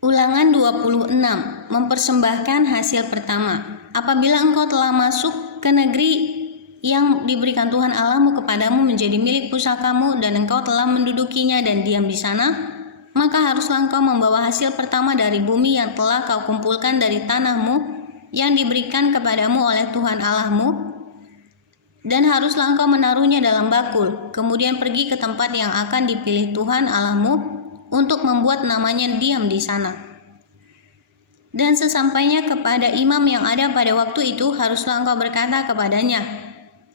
Ulangan 26. Mempersembahkan hasil pertama. Apabila engkau telah masuk ke negeri yang diberikan Tuhan Allahmu kepadamu menjadi milik pusakamu dan engkau telah mendudukinya dan diam di sana, maka haruslah engkau membawa hasil pertama dari bumi yang telah kau kumpulkan dari tanahmu yang diberikan kepadamu oleh Tuhan Allahmu, dan haruslah engkau menaruhnya dalam bakul, kemudian pergi ke tempat yang akan dipilih Tuhan Allahmu untuk membuat namanya diam di sana. Dan sesampainya kepada imam yang ada pada waktu itu, haruslah engkau berkata kepadanya,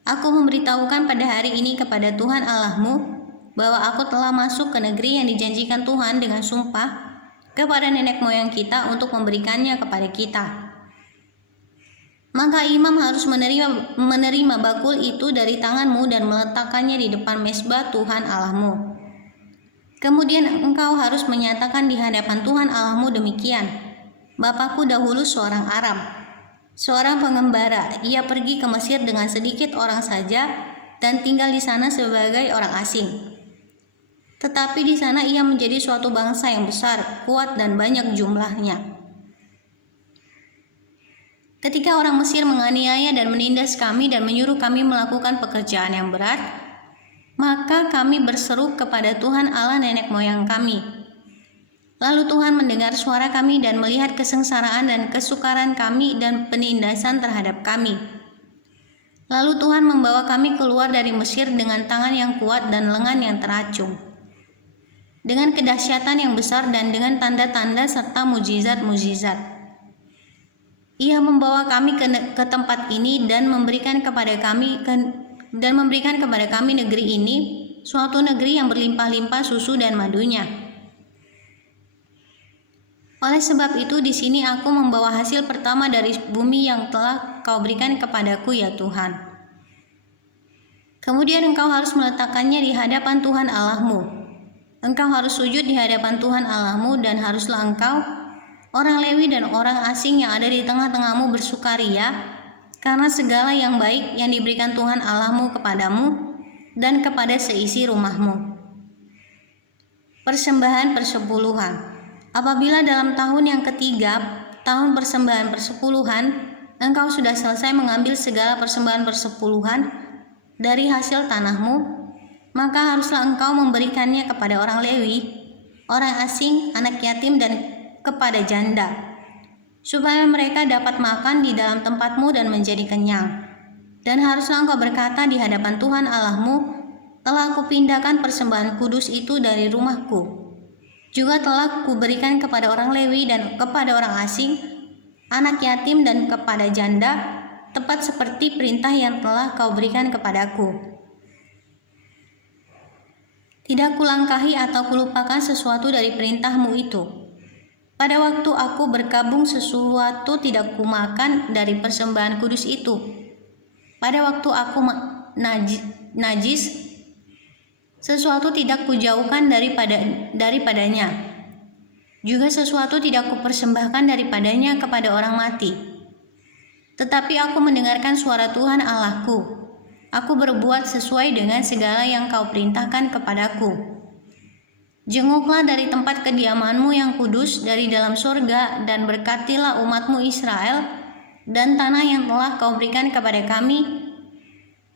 Aku memberitahukan pada hari ini kepada Tuhan Allahmu bahwa aku telah masuk ke negeri yang dijanjikan Tuhan dengan sumpah kepada nenek moyang kita untuk memberikannya kepada kita. Maka imam harus menerima bakul itu dari tanganmu dan meletakkannya di depan mezbah Tuhan Allahmu. Kemudian engkau harus menyatakan di hadapan Tuhan Allahmu demikian, Bapakku dahulu seorang Aram, seorang pengembara. Ia pergi ke Mesir dengan sedikit orang saja dan tinggal di sana sebagai orang asing. Tetapi di sana ia menjadi suatu bangsa yang besar, kuat dan banyak jumlahnya. Ketika orang Mesir menganiaya dan menindas kami dan menyuruh kami melakukan pekerjaan yang berat, maka kami berseru kepada Tuhan Allah nenek moyang kami. Lalu Tuhan mendengar suara kami dan melihat kesengsaraan dan kesukaran kami dan penindasan terhadap kami. Lalu Tuhan membawa kami keluar dari Mesir dengan tangan yang kuat dan lengan yang teracung, dengan kedahsyatan yang besar dan dengan tanda-tanda serta mujizat-mujizat. Ia membawa kami ke tempat ini dan memberikan kepada kami negeri ini, suatu negeri yang berlimpah-limpah susu dan madunya. Oleh sebab itu di sini aku membawa hasil pertama dari bumi yang telah kau berikan kepadaku ya Tuhan. Kemudian engkau harus meletakkannya di hadapan Tuhan Allahmu. Engkau harus sujud di hadapan Tuhan Allahmu dan haruslah engkau, orang Lewi dan orang asing yang ada di tengah-tengahmu bersukaria karena segala yang baik yang diberikan Tuhan Allahmu kepadamu dan kepada seisi rumahmu. Persembahan persepuluhan. Apabila dalam tahun yang ketiga, tahun persembahan persepuluhan, engkau sudah selesai mengambil segala persembahan persepuluhan dari hasil tanahmu, maka haruslah engkau memberikannya kepada orang Lewi, orang asing, anak yatim dan kepada janda, supaya mereka dapat makan di dalam tempatmu dan menjadi kenyang. Dan haruslah engkau berkata di hadapan Tuhan Allahmu, telah kupindahkan persembahan kudus itu dari rumahku. Juga telah kuberikan kepada orang Lewi dan kepada orang asing, anak yatim dan kepada janda, tepat seperti perintah yang telah kau berikan kepadaku. Tidak kulangkahi atau kulupakan sesuatu dari perintahmu itu. Pada waktu aku berkabung sesuatu tidak kumakan dari persembahan kudus itu. Pada waktu aku najis, sesuatu tidak kujauhkan daripadanya. Juga sesuatu tidak kupersembahkan daripadanya kepada orang mati. Tetapi aku mendengarkan suara Tuhan Allahku. Aku berbuat sesuai dengan segala yang kau perintahkan kepadaku. Jenguklah dari tempat kediamanmu yang kudus dari dalam surga dan berkatilah umatmu Israel dan tanah yang telah kau berikan kepada kami,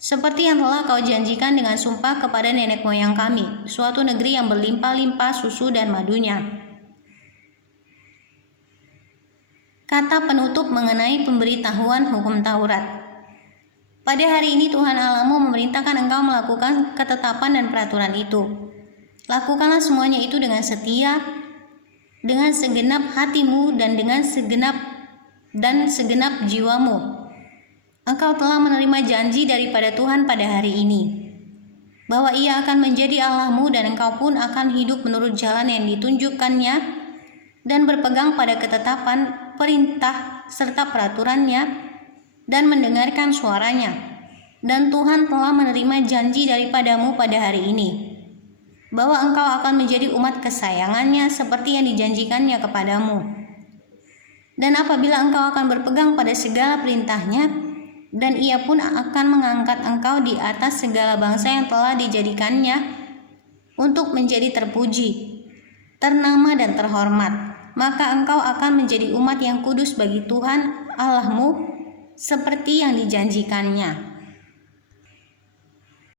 seperti yang telah kau janjikan dengan sumpah kepada nenek moyang kami, suatu negeri yang berlimpah-limpah susu dan madunya. Kata penutup mengenai pemberitahuan hukum Taurat. Pada hari ini Tuhan Allahmu memerintahkan engkau melakukan ketetapan dan peraturan itu. Lakukanlah semuanya itu dengan setia, dengan segenap hatimu dan dengan segenap jiwamu. Engkau telah menerima janji daripada Tuhan pada hari ini, bahwa Ia akan menjadi Allahmu dan engkau pun akan hidup menurut jalan yang ditunjukkannya dan berpegang pada ketetapan, perintah, serta peraturannya dan mendengarkan suaranya. Dan Tuhan telah menerima janji daripadamu pada hari ini, bahwa engkau akan menjadi umat kesayangannya seperti yang dijanjikannya kepadamu. Dan apabila engkau akan berpegang pada segala perintahnya, dan Ia pun akan mengangkat engkau di atas segala bangsa yang telah dijadikannya untuk menjadi terpuji, ternama dan terhormat. maka engkau akan menjadi umat yang kudus bagi Tuhan Allahmu seperti yang dijanjikannya.